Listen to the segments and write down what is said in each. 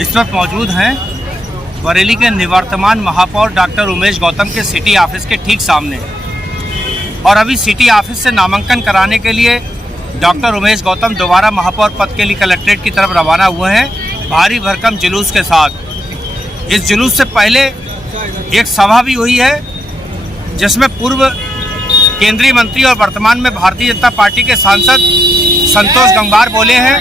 इस वक्त मौजूद हैं बरेली के निवर्तमान महापौर डॉक्टर उमेश गौतम के सिटी ऑफिस के ठीक सामने। और अभी सिटी ऑफिस से नामांकन कराने के लिए डॉक्टर उमेश गौतम दोबारा महापौर पद के लिए कलेक्ट्रेट की तरफ रवाना हुए हैं भारी भरकम जुलूस के साथ। इस जुलूस से पहले एक सभा भी हुई है जिसमें पूर्व केंद्रीय मंत्री और वर्तमान में भारतीय जनता पार्टी के सांसद संतोष गंगवार बोले हैं।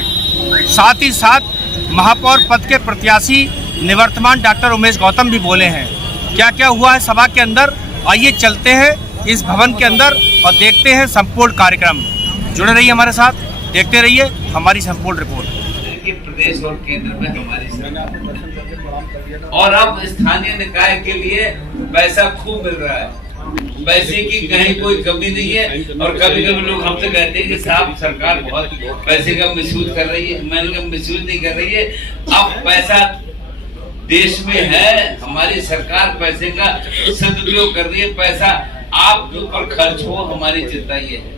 साथ ही साथ महापौर पद के प्रत्याशी निवर्तमान डॉक्टर उमेश गौतम भी बोले हैं। क्या क्या हुआ है सभा के अंदर, आइए चलते हैं इस भवन के अंदर और देखते हैं संपूर्ण कार्यक्रम। जुड़े रहिए हमारे साथ, देखते रहिए हमारी संपूर्ण रिपोर्ट। प्रदेश और केंद्र में हमारी सरकार और अब स्थानीय निकाय के लिए पैसा खूब मिल रहा है, पैसे की कहीं कोई कमी नहीं है। और कभी कभी लोग हमसे कहते हैं कि साहब सरकार बहुत पैसे का मिसयूज कर रही है। मैंने कहा मिसयूज नहीं कर रही है, अब पैसा देश में है, हमारी सरकार पैसे का सदुपयोग कर रही है। पैसा आपके ऊपर खर्च हो, हमारी चिंता ये है,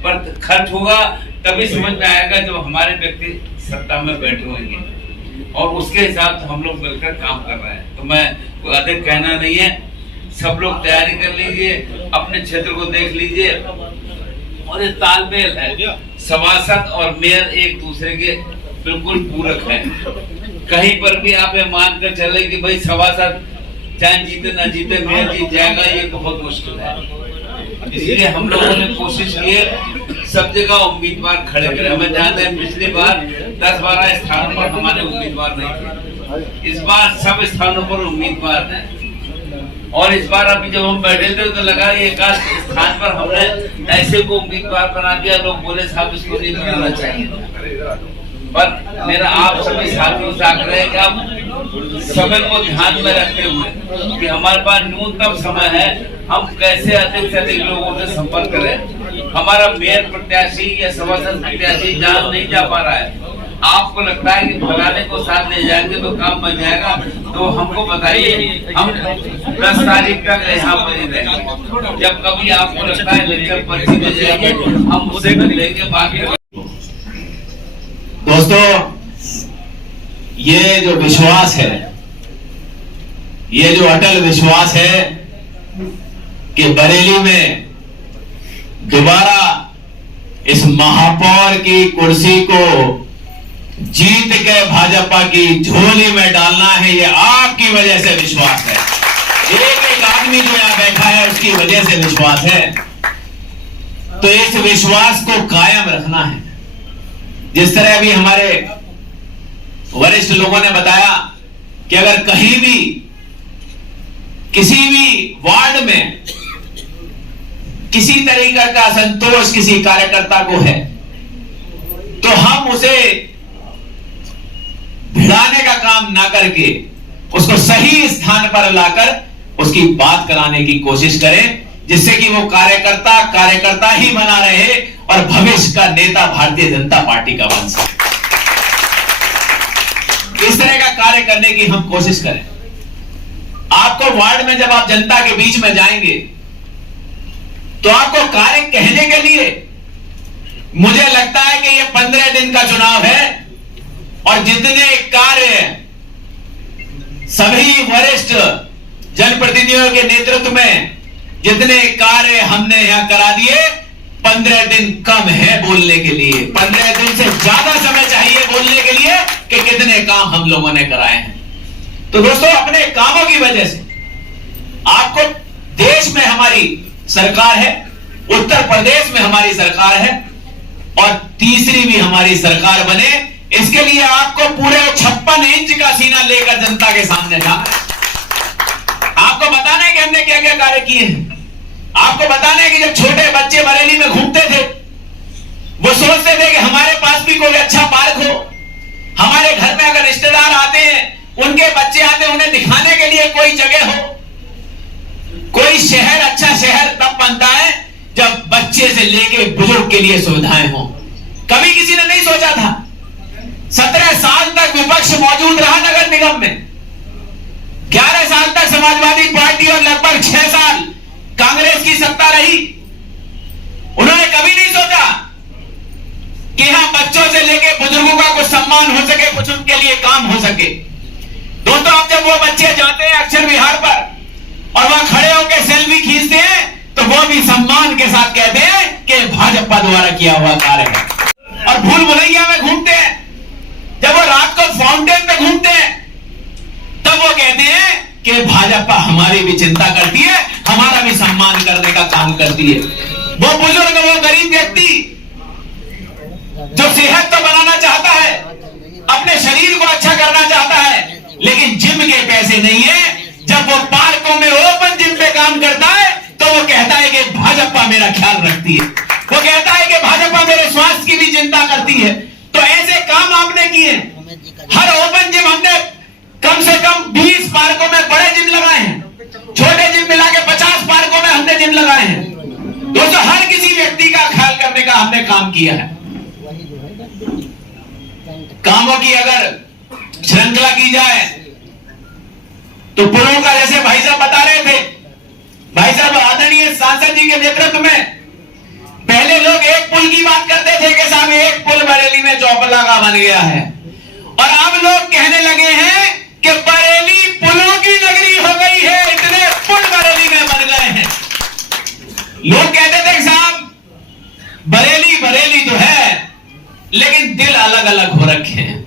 पर खर्च होगा तभी समझ में आएगा जब हमारे व्यक्ति सत्ता में बैठे होंगे और उसके हिसाब से हम लोग मिलकर काम कर रहे हैं। तो मैं कोई अधिक कहना नहीं है, सब लोग तैयारी कर लीजिए, अपने क्षेत्र को देख लीजिए और ये तालमेल है। सभासद और मेयर एक दूसरे के बिल्कुल पूरक है। कहीं पर भी आप मान कर चले कि भाई सभासद चाहे जीते ना जीते मेयर जीत जाएगा, ये तो बहुत मुश्किल है। इसलिए हम लोगों ने कोशिश की सब जगह उम्मीदवार खड़े करें। हमें जानते हैं पिछली बार 10-12 स्थानों पर हमारे उम्मीदवार नहीं थे, इस बार सब स्थानों पर उम्मीदवार हैं। और इस बार अभी जब हम बैठे थे तो लगा एक आध स्थान पर हमने ऐसे को उम्मीदवार बना दिया, लोग बोले साहब इसको नहीं बनाना चाहिए। पर मेरा आप सभी साथियों से आग्रह है कि आप समय को ध्यान में रखते हुए कि हमारे पास न्यूनतम समय है, हम कैसे अधिक से अधिक लोगों से संपर्क करें। हमारा मेयर प्रत्याशी या सभासद प्रत्याशी जहाँ नहीं जा पा रहा है, आपको लगता है कि फलाने को साथ ले जाएंगे तो काम बन जाएगा, तो हमको बताइए, हम 10 तारीख तक यहाँ पर ही रहेंगे। जब कभी आपको लगता है लेकर पर्ची दे जाएंगे, हम उसे लेंगे। बाकी दोस्तों, ये जो विश्वास है, ये जो अटल विश्वास है कि बरेली में दोबारा इस महापौर की कुर्सी को जीत के भाजपा की झोली में डालना है, ये आपकी वजह से विश्वास है। एक आदमी जो यहां बैठा है उसकी वजह से विश्वास है। तो इस विश्वास को कायम रखना है। जिस तरह अभी हमारे वरिष्ठ लोगों ने बताया कि अगर कहीं भी किसी भी वार्ड में किसी तरीका का असंतोष किसी कार्यकर्ता को है तो हम उसे भिड़ाने का काम ना करके उसको सही स्थान पर लाकर उसकी बात कराने की कोशिश करें, जिससे कि वो कार्यकर्ता ही बना रहे और भविष्य का नेता भारतीय जनता पार्टी का बन सके। इस तरह का कार्य करने की हम कोशिश करें। आपको वार्ड में जब आप जनता के बीच में जाएंगे तो आपको कार्य कहने के लिए मुझे लगता है कि ये 15 दिन का चुनाव है और जितने कार्य सभी वरिष्ठ जनप्रतिनिधियों के नेतृत्व में जितने कार्य हमने यहां करा दिए, 15 दिन कम है बोलने के लिए। 15 दिन से ज्यादा समय चाहिए बोलने के लिए कि कितने काम हम लोगों ने कराए हैं। तो दोस्तों, अपने कामों की वजह से आपको देश में हमारी सरकार है, उत्तर प्रदेश में हमारी सरकार है और तीसरी भी हमारी सरकार बने, इसके लिए आपको पूरे 56 इंच का सीना लेकर जनता के सामने जाना है। आपको बताना है कि हमने क्या क्या कार्य किए हैं। आपको बताना है कि जब छोटे बच्चे बरेली में घूमते थे वो सोचते थे कि हमारे पास भी कोई अच्छा पार्क हो, हमारे घर में अगर रिश्तेदार आते हैं, उनके बच्चे आते हैं, उन्हें दिखाने के लिए कोई जगह हो। कोई शहर अच्छा शहर तब बनता है जब बच्चे से लेके बुजुर्ग के लिए सुविधाएं हो। कभी किसी ने नहीं सोचा था। 17 साल तक विपक्ष मौजूद रहा नगर निगम में, 11 साल तक समाजवादी पार्टी और लगभग 6 साल कांग्रेस की सत्ता रही। उन्होंने कभी नहीं सोचा कि यहां बच्चों से लेके बुजुर्गों का कुछ सम्मान हो सके, कुछ उनके लिए काम हो सके। दोस्तों, अब जब वो बच्चे जाते हैं अक्षर विहार पर और वहां खड़े होकर सेल्फी खींचते हैं तो वो भी सम्मान के साथ कहते हैं कि भाजपा द्वारा किया हुआ कार्य है। और भूल भुलैया में घूमते हैं, जब वो रात को फाउंटेन पे घूमते हैं तब वो कहते हैं कि भाजपा हमारी भी चिंता करती है, हमारा भी सम्मान करने का काम करती है। वो बुजुर्ग, वो गरीब व्यक्ति जो सेहत तो बनाना चाहता है, अपने शरीर को अच्छा करना चाहता है, लेकिन जिम के पैसे नहीं है, जब वो पार्कों में ओपन जिम पे काम करता है तो वो कहता है कि भाजपा मेरा ख्याल रखती है, वो कहता है कि भाजपा मेरे स्वास्थ्य की भी चिंता करती है। तो ऐसे काम आपने किए, हर ओपन जिम हमने कम से कम 20 पार्कों में बड़े जिम लगाए हैं, छोटे जिम मिला के 50 पार्कों में हमने जिम लगाए हैं। दोस्तों, हर किसी व्यक्ति का ख्याल करने का हमने काम किया है। कामों की अगर श्रृंखला की जाए तो पुलों का, जैसे भाई साहब बता रहे थे, भाई साहब आदरणीय सांसद जी के नेतृत्व में पहले लोग एक पुल की बात करते थे कि साहब एक पुल बरेली में चौपला का बन गया है, और अब लोग कहने लगे हैं कि बरेली पुलों की नगरी हो गई है, इतने पुल बरेली में बन गए हैं। लोग कहते थे साहब बरेली बरेली तो है, लेकिन दिल अलग अलग हो रखे हैं।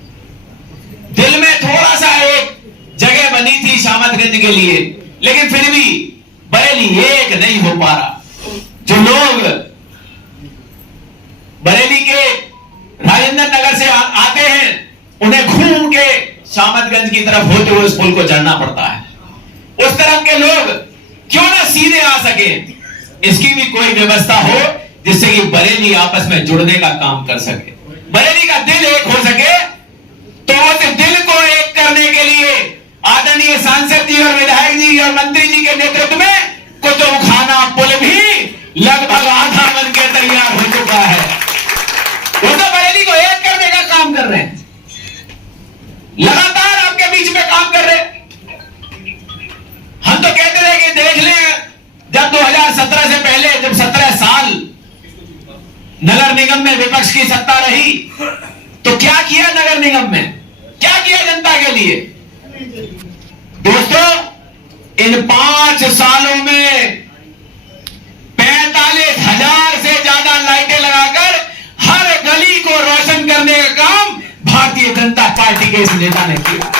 दिल में थोड़ा सा एक जगह बनी थी शामतगंज के लिए, लेकिन फिर भी बरेली एक नहीं हो पा रहा। जो लोग बरेली के राजेंद्र नगर से आते हैं, उन्हें घूम के शामतगंज की तरफ होते हुए उस पुल को चढ़ना पड़ता है। उस तरफ के लोग क्यों ना सीधे आ सके, इसकी भी कोई व्यवस्था हो जिससे कि बरेली आपस में जुड़ने का काम कर सके, बरेली का दिल एक हो सके। तो उस दिल को एक करने के लिए आदरणीय सांसद जी और विधायक जी और मंत्री जी के नेतृत्व में कुतुबखाना पुल भी लगभग आधा बन के तैयार हो चुका है। वो तो बरेली को एक करने का काम कर रहे हैं, लगातार आपके बीच में काम कर रहे हैं। हम तो कहते रहे कि देख लें, जब 2017 से पहले जब 17 साल नगर निगम में विपक्ष की सत्ता रही तो क्या किया नगर निगम में, क्या किया जनता के लिए। दोस्तों, इन 5 सालों में 45,000 से ज्यादा लाइटें लगाकर हर गली को रोशन करने का काम भारतीय जनता पार्टी के इस नेता ने किया।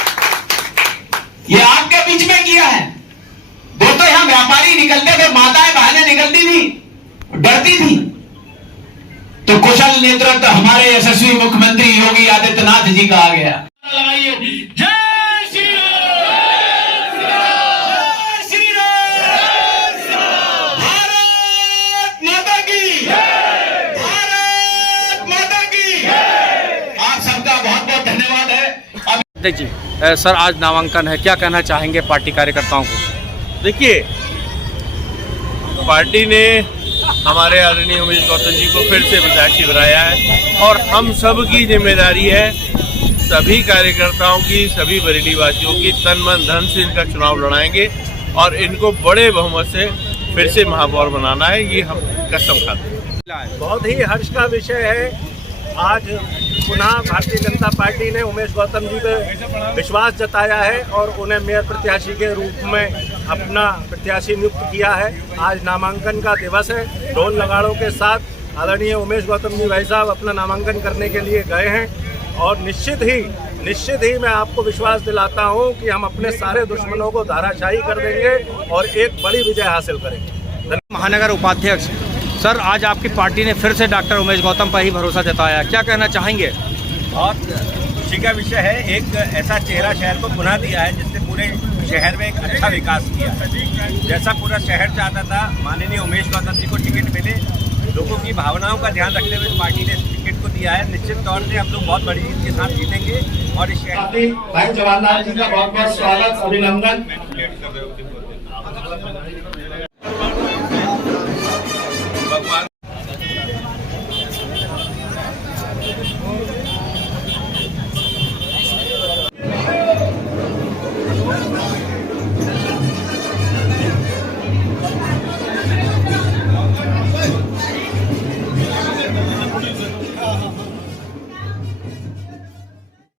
ये आपके बीच में किया है। दोस्तों, यहां व्यापारी निकलते थे, माताएं बहनें निकलती थी, डरती थी, तो कुशल नेतृत्व हमारे यशस्वी मुख्यमंत्री योगी आदित्यनाथ जी का आ गया। लगाइए जय श्री राम, जय श्री राम, भारत माता की, भारत माता की। आप सबका बहुत बहुत धन्यवाद है। जी सर, आज नामांकन है, क्या कहना चाहेंगे पार्टी कार्यकर्ताओं को। देखिए, पार्टी ने हमारे आदरणीय उमेश गौतम जी को फिर से प्रत्याशी बनाया है और हम सब की जिम्मेदारी है, सभी कार्यकर्ताओं की, सभी बरेली वासियों की तन मन धन से इनका चुनाव लड़ाएंगे और इनको बड़े बहुमत से फिर से महापौर बनाना है, ये हम कसम खाते हैं। बहुत ही हर्ष का विषय है। आज पुनः भारतीय जनता पार्टी ने उमेश गौतम जी पर विश्वास जताया है और उन्हें मेयर प्रत्याशी के रूप में अपना प्रत्याशी नियुक्त किया है। आज नामांकन का दिवस है। ढोल नगाड़ों के साथ आदरणीय उमेश गौतम जी भाई साहब अपना नामांकन करने के लिए गए हैं और निश्चित ही मैं आपको विश्वास दिलाता हूं कि हम अपने सारे दुश्मनों को धाराशाही कर देंगे और एक बड़ी विजय हासिल करेंगे। महानगर उपाध्यक्ष सर, आज आपकी पार्टी ने फिर से डॉक्टर उमेश गौतम पर ही भरोसा जताया, क्या कहना चाहेंगे। बहुत खुशी का विषय है, एक ऐसा चेहरा शहर को पुनः दिया है जिसने पूरे शहर में एक अच्छा विकास किया। जैसा पूरा शहर चाहता था, माननीय उमेश गौतम जी को टिकट मिले, लोगों की भावनाओं का ध्यान रखते हुए पार्टी ने टिकट को दिया है। निश्चित तौर से हम लोग बहुत बड़ी जीत के साथ जीतेंगे और इस शहर भाई जवाहरलाल जी का बहुत बहुत स्वागत, अभिनंदन।